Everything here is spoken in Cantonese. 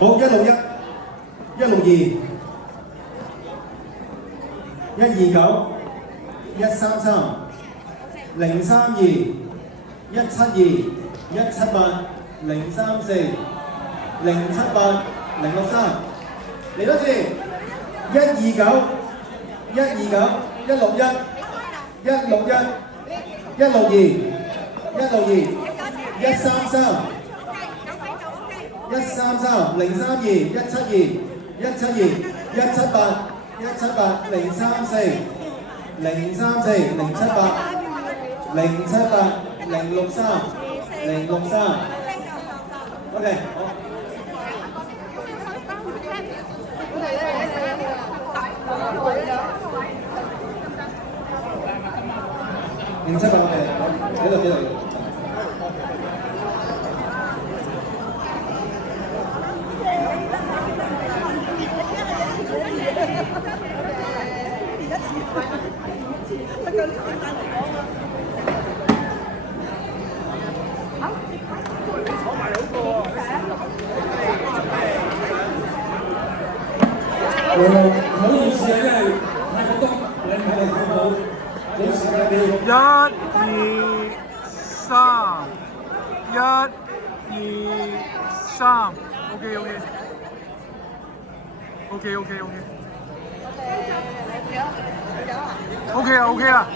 好，161、162、129、133、032、172、178、034、078、063，嚟多次129、129、161、161、162、162、133。133、032、172、172、178、178、034、034、078、078、063、063。OK， 好。078OK，幾度？唔好意思啊，因為太過多，你睇嚟好唔好？你時間你1、2、3，1、2、3 ，OK。OK 啊，OK 啦。